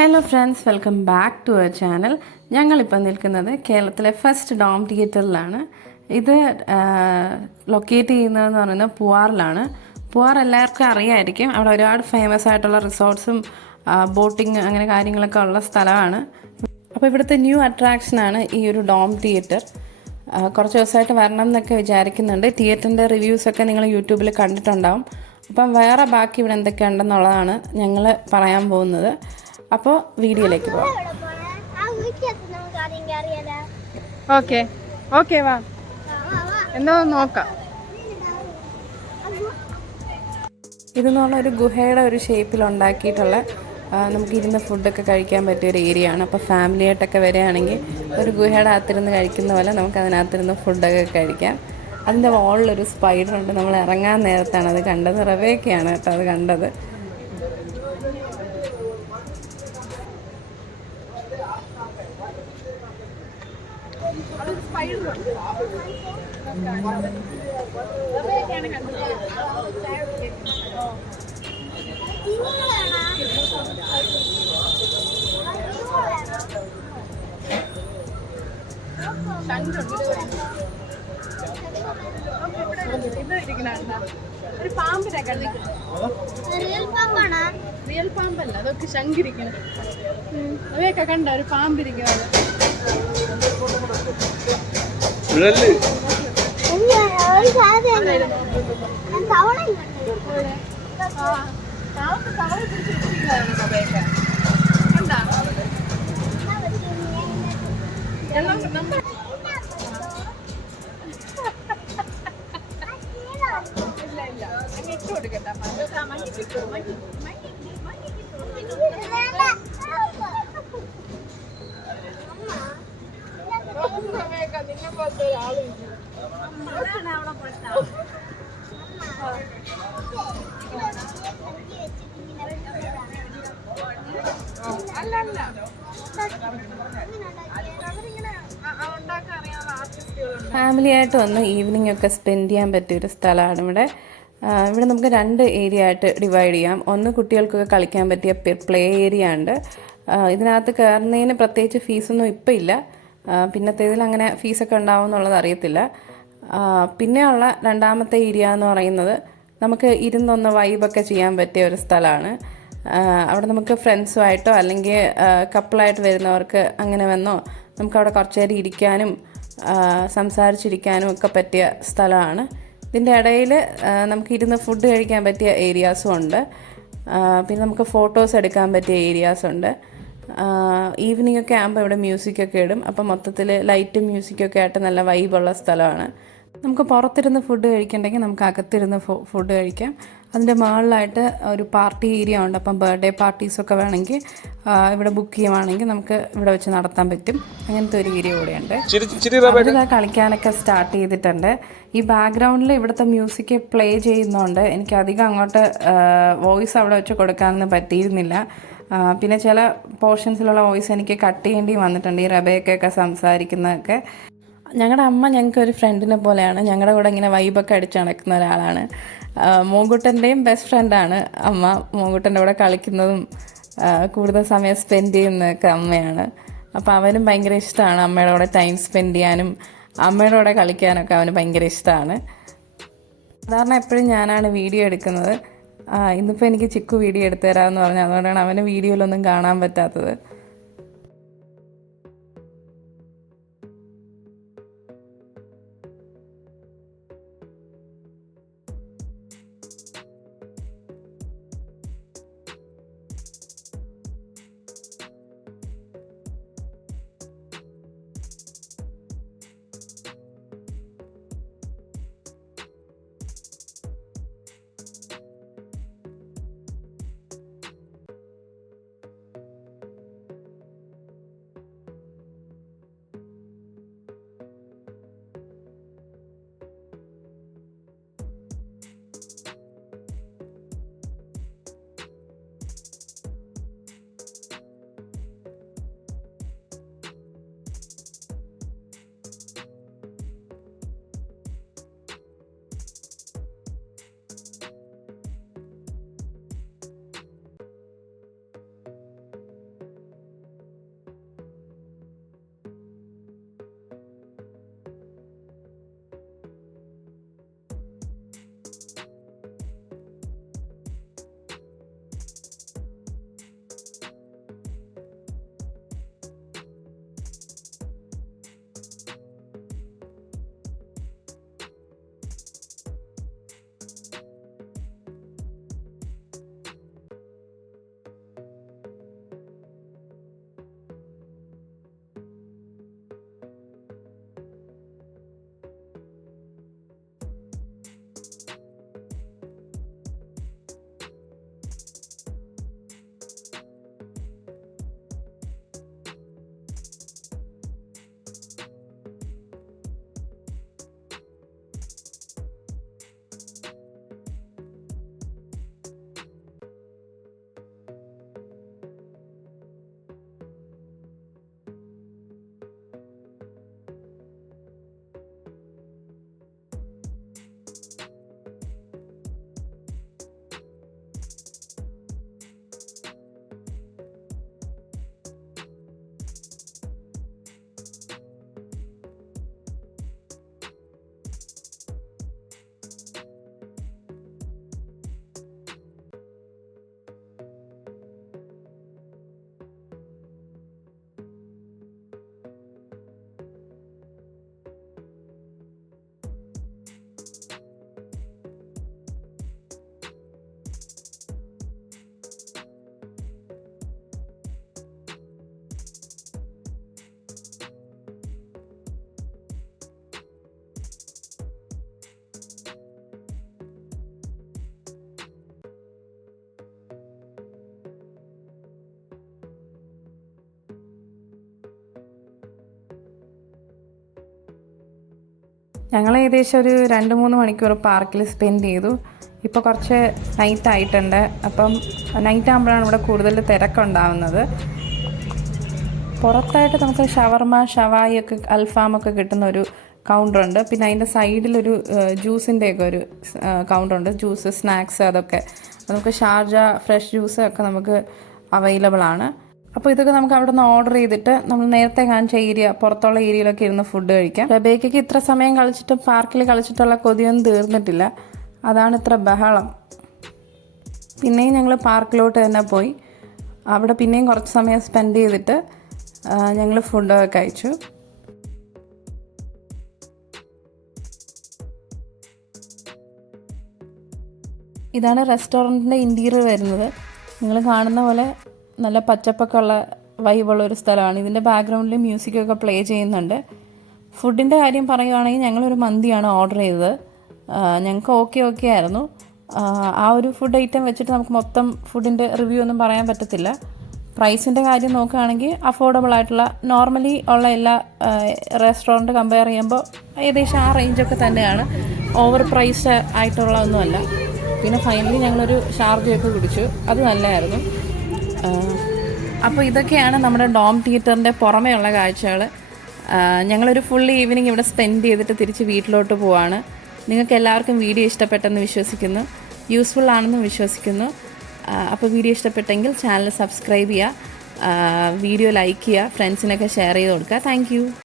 Hello friends welcome back to our channel ഞങ്ങളിപ്പോൾ നിൽക്കുന്നത് കേരളത്തിലെ ഫസ്റ്റ് ഡോം തിയേറ്ററിലാണ് ഇത് ലൊക്കേറ്റ് ചെയ്യുന്നതെന്ന് പറയുന്നത് പൂവാറിലാണ്. പൂവാർ എല്ലാവർക്കും അറിയായിരിക്കും. അവിടെ ഒരുപാട് ഫേമസ് ആയിട്ടുള്ള റിസോർട്ട്സും ബോട്ടിങ് അങ്ങനെ കാര്യങ്ങളൊക്കെ ഉള്ള സ്ഥലമാണ്. അപ്പോൾ ഇവിടുത്തെ ന്യൂ അട്രാക്ഷനാണ് ഈ ഒരു ഡോം തിയേറ്റർ കുറച്ച് ദിവസമായിട്ട് വരണം എന്നൊക്കെ വിചാരിക്കുന്നുണ്ട്. തിയേറ്ററിന്റെ റിവ്യൂസൊക്കെ നിങ്ങൾ യൂട്യൂബിൽ കണ്ടിട്ടുണ്ടാവും. അപ്പം വേറെ ബാക്കി ഇവിടെ എന്തൊക്കെ ഉണ്ടെന്നുള്ളതാണ് ഞങ്ങൾ പറയാൻ പോകുന്നത്. അപ്പോൾ വീഡിയോയിലേക്ക് പോവാം? ഓക്കെ. ഓക്കെ വാ. എന്തോ നോക്കാം. ഇതെന്ന് പറഞ്ഞാൽ ഒരു ഗുഹയുടെ ഒരു ഷേപ്പിൽ ഉണ്ടാക്കിയിട്ടുള്ള നമുക്ക് ഇരുന്ന് ഫുഡൊക്കെ കഴിക്കാൻ പറ്റിയ ഒരു ഏരിയ ആണ്. അപ്പോൾ ഫാമിലി ആയിട്ടൊക്കെ വരികയാണെങ്കിൽ ഒരു ഗുഹയുടെ അകത്തിരുന്ന് കഴിക്കുന്ന പോലെ നമുക്ക് അതിനകത്തിരുന്ന് ഫുഡൊക്കെ കഴിക്കാം. അതിന്റെ വാളിലൊരു സ്പൈഡർ ഉണ്ട്. നമ്മൾ ഇറങ്ങാൻ നേരത്താണ് അത് കണ്ടത്. റവയൊക്കെയാണ് കേട്ടോ അത് കണ്ടത്. ഒരു പാമ്പിനെ കണ്ട റിയൽ പാമ്പാണോ? റിയൽ പാമ്പല്ല അതൊക്കെ ശങ്കിരിക്കണം അവയൊക്കെ കണ്ട ഒരു പാമ്പിരിക്കുന്നത് ഇല്ല ഇല്ല. അങ്ങനെ ഇട്ട് കൊടുക്കട്ടെ. മഞ്ഞ മഞ്ഞ് കിട്ടും മഞ്ഞ് മഞ്ഞ് മഞ്ഞ് കിട്ടും അവയൊക്കെ നിന്നെ പോലത്തെ ഒരാളും അവിടെ പെട്ടാ അല്ല ഫാമിലി ആയിട്ട് വന്ന് ഈവനിങ് ഒക്കെ സ്പെൻഡ് ചെയ്യാൻ പറ്റിയ ഒരു സ്ഥലമാണ് ഇവിടെ. ഇവിടെ നമുക്ക് രണ്ട് ഏരിയ ആയിട്ട് ഡിവൈഡ് ചെയ്യാം. ഒന്ന് കുട്ടികൾക്കൊക്കെ കളിക്കാൻ പറ്റിയ പ്ലേ ഏരിയ ഉണ്ട്. ഇതിനകത്ത് കയറുന്നതിന് പ്രത്യേകിച്ച് ഫീസൊന്നും ഇപ്പം ഇല്ല. പിന്നത്തേതിൽ അങ്ങനെ ഫീസൊക്കെ ഉണ്ടാവും എന്നുള്ളത് അറിയത്തില്ല. പിന്നെയുള്ള രണ്ടാമത്തെ ഏരിയ എന്ന് പറയുന്നത് നമുക്ക് ഇരുന്നൊന്ന് വൈബൊക്കെ ചെയ്യാൻ പറ്റിയ ഒരു സ്ഥലമാണ്. അവിടെ നമുക്ക് ഫ്രണ്ട്സുമായിട്ടോ അല്ലെങ്കിൽ കപ്പിളായിട്ട് വരുന്നവർക്ക് അങ്ങനെ വന്നോ നമുക്കവിടെ കുറച്ച് നേരം ഇരിക്കാനും സംസാരിച്ചിരിക്കാനും ഒക്കെ പറ്റിയ സ്ഥലമാണ്. ഇതിന്റെ ഇടയിൽ നമുക്ക് ഇരുന്ന് ഫുഡ് കഴിക്കാൻ പറ്റിയ ഏരിയാസും ഉണ്ട്. പിന്നെ നമുക്ക് ഫോട്ടോസ് എടുക്കാൻ പറ്റിയ ഏരിയാസ് ഉണ്ട്. ഈവനിങ് ഒക്കെ ആകുമ്പോൾ ഇവിടെ മ്യൂസിക്കൊക്കെ ഇടും. അപ്പം മൊത്തത്തിൽ ലൈറ്റും മ്യൂസിക്കൊക്കെ ആയിട്ട് നല്ല വൈബുള്ള സ്ഥലമാണ്. നമുക്ക് പുറത്തിരുന്ന് ഫുഡ് കഴിക്കണ്ടെങ്കിൽ നമുക്ക് അകത്തിരുന്ന് ഫുഡ് കഴിക്കാം. അതിന്റെ മുകളിലായിട്ട് ഒരു പാർട്ടി ഏരിയ ഉണ്ട്. അപ്പം ബർത്ത്ഡേ പാർട്ടീസൊക്കെ വേണമെങ്കിൽ ഇവിടെ ബുക്ക് ചെയ്യുവാണെങ്കിൽ നമുക്ക് ഇവിടെ വെച്ച് നടത്താൻ പറ്റും. അങ്ങനത്തെ ഒരു ഏരിയ കൂടെയുണ്ട് അത് കളിക്കാനൊക്കെ സ്റ്റാർട്ട് ചെയ്തിട്ടുണ്ട്. ഈ ബാക്ക്ഗ്രൗണ്ടിൽ ഇവിടുത്തെ മ്യൂസിക് പ്ലേ ചെയ്യുന്നുണ്ട്. എനിക്ക് അധികം അങ്ങോട്ട് വോയിസ് അവിടെ വെച്ച് കൊടുക്കാനൊന്നും പറ്റിയിരുന്നില്ല. പിന്നെ ചില പോർഷൻസിലുള്ള വോയിസ് എനിക്ക് കട്ട് ചെയ്യേണ്ടി വന്നിട്ടുണ്ട് ഈ റബയൊക്കെ സംസാരിക്കുന്നതൊക്കെ. ഞങ്ങളുടെ അമ്മ ഞങ്ങൾക്ക് ഒരു ഫ്രണ്ടിനെ പോലെയാണ് ഞങ്ങളുടെ കൂടെ ഇങ്ങനെ വൈബൊക്കെ അടിച്ച് നടക്കുന്ന ഒരാളാണ്. മോങ്കുട്ടന്റെയും ബെസ്റ്റ് ഫ്രണ്ടാണ് അമ്മ. മോങ്കുട്ടന്റെ കൂടെ കളിക്കുന്നതും കൂടുതൽ സമയം സ്പെൻഡ് ചെയ്യുന്നതൊക്കെ അമ്മയാണ്. അപ്പോൾ അവനും ഭയങ്കര ഇഷ്ടമാണ് അമ്മയുടെ കൂടെ ടൈം സ്പെൻഡ് ചെയ്യാനും അമ്മയുടെ കൂടെ കളിക്കാനൊക്കെ അവന് ഭയങ്കര ഇഷ്ടമാണ് സാധാരണ എപ്പോഴും ഞാനാണ് വീഡിയോ എടുക്കുന്നത്. ഇന്നിപ്പോൾ എനിക്ക് ചിക്കു വീഡിയോ എടുത്തു തരാമെന്ന് പറഞ്ഞു. അതുകൊണ്ടാണ് അവന് വീഡിയോയിലൊന്നും കാണാൻ പറ്റാത്തത്. ഞങ്ങൾ ഏകദേശം ഒരു രണ്ട് മൂന്ന് മണിക്കൂർ പാർക്കിൽ സ്പെൻഡ് ചെയ്തു. ഇപ്പോൾ കുറച്ച് നൈറ്റ് ആയിട്ടുണ്ട്. അപ്പം നൈറ്റ് ആകുമ്പോഴാണ് ഇവിടെ കൂടുതൽ തിരക്കുണ്ടാവുന്നത്. പുറത്തായിട്ട് നമുക്ക് ഷവർമ ഷവായി ഒക്കെ അൽഫാമൊക്കെ കിട്ടുന്ന ഒരു കൗണ്ടറുണ്ട് പിന്നെ അതിന്റെ സൈഡിലൊരു ജ്യൂസിന്റെയൊക്കെ ഒരു കൗണ്ടറുണ്ട് ജ്യൂസ് സ്നാക്സ് അതൊക്കെ. നമുക്ക് ഷാർജ ഫ്രഷ് ജ്യൂസ് ഒക്കെ നമുക്ക് അവൈലബിൾ ആണ്. അപ്പോൾ ഇതൊക്കെ നമുക്ക് അവിടെ നിന്ന് ഓർഡർ ചെയ്തിട്ട് നമ്മൾ നേരത്തെ കാണിച്ച ഏരിയ പുറത്തുള്ള ഏരിയയിലൊക്കെ ഇരുന്ന് ഫുഡ് കഴിക്കാം. റബേക്കയ്ക്ക് ഇത്ര സമയം കളിച്ചിട്ടും പാർക്കിൽ കളിച്ചിട്ടുള്ള കൊതിയൊന്നും തീർന്നിട്ടില്ല. അതാണ് ഇത്ര ബഹളം. പിന്നെയും ഞങ്ങൾ പാർക്കിലോട്ട് തന്നെ പോയി. അവിടെ പിന്നെയും കുറച്ച് സമയം സ്പെൻഡ് ചെയ്തിട്ട് ഞങ്ങൾ ഫുഡൊക്കെ കഴിച്ചു. ഇതാണ് റെസ്റ്റോറന്റിന്റെ ഇന്റീരിയർ വരുന്നത്. നിങ്ങൾ കാണുന്ന പോലെ നല്ല പച്ചപ്പൊക്കെ ഉള്ള വൈബുള്ള ഒരു സ്ഥലമാണ്. ഇതിന്റെ ബാക്ക്ഗ്രൗണ്ടിൽ മ്യൂസിക്കൊക്കെ പ്ലേ ചെയ്യുന്നുണ്ട്. ഫുഡിന്റെ കാര്യം പറയുകയാണെങ്കിൽ ഞങ്ങളൊരു മന്തിയാണ് ഓർഡർ ചെയ്തത്. ഞങ്ങൾക്ക് ഓക്കെ ഓക്കെ ആയിരുന്നു. ആ ഒരു ഫുഡ് ഐറ്റം വെച്ചിട്ട് നമുക്ക് മൊത്തം ഫുഡിന്റെ റിവ്യൂ ഒന്നും പറയാൻ പറ്റത്തില്ല. പ്രൈസിന്റെ കാര്യം നോക്കുകയാണെങ്കിൽ അഫോർഡബിൾ ആയിട്ടുള്ള നോർമലി ഉള്ള എല്ലാ റെസ്റ്റോറന്റ് കമ്പയർ ചെയ്യുമ്പോൾ ഏകദേശം ആ റേഞ്ചൊക്കെ തന്നെയാണ്. ഓവർ പ്രൈസ് ആയിട്ടുള്ള ഒന്നുമല്ല. പിന്നെ ഫൈനലി ഞങ്ങളൊരു ഷാർജയൊക്കെ കുടിച്ചു. അത് നല്ലതായിരുന്നു അപ്പോൾ ഇതൊക്കെയാണ് നമ്മുടെ ഡോം തിയേറ്ററിന്റെ പുറമെയുള്ള കാഴ്ചകൾ ഞങ്ങളൊരു ഫുൾ ഈവനിങ് ഇവിടെ സ്പെൻഡ് ചെയ്തിട്ട് തിരിച്ച് വീട്ടിലോട്ട് പോവാണ്. നിങ്ങൾക്ക് എല്ലാവർക്കും വീഡിയോ ഇഷ്ടപ്പെട്ടെന്ന് വിശ്വസിക്കുന്നു. യൂസ്ഫുൾ ആണെന്ന് വിശ്വസിക്കുന്നു. അപ്പോൾ വീഡിയോ ഇഷ്ടപ്പെട്ടെങ്കിൽ ചാനൽ സബ്സ്ക്രൈബ് ചെയ്യുക. വീഡിയോ ലൈക്ക് ചെയ്യുക ഫ്രണ്ട്സിനൊക്കെ ഷെയർ ചെയ്ത് കൊടുക്കുക. താങ്ക്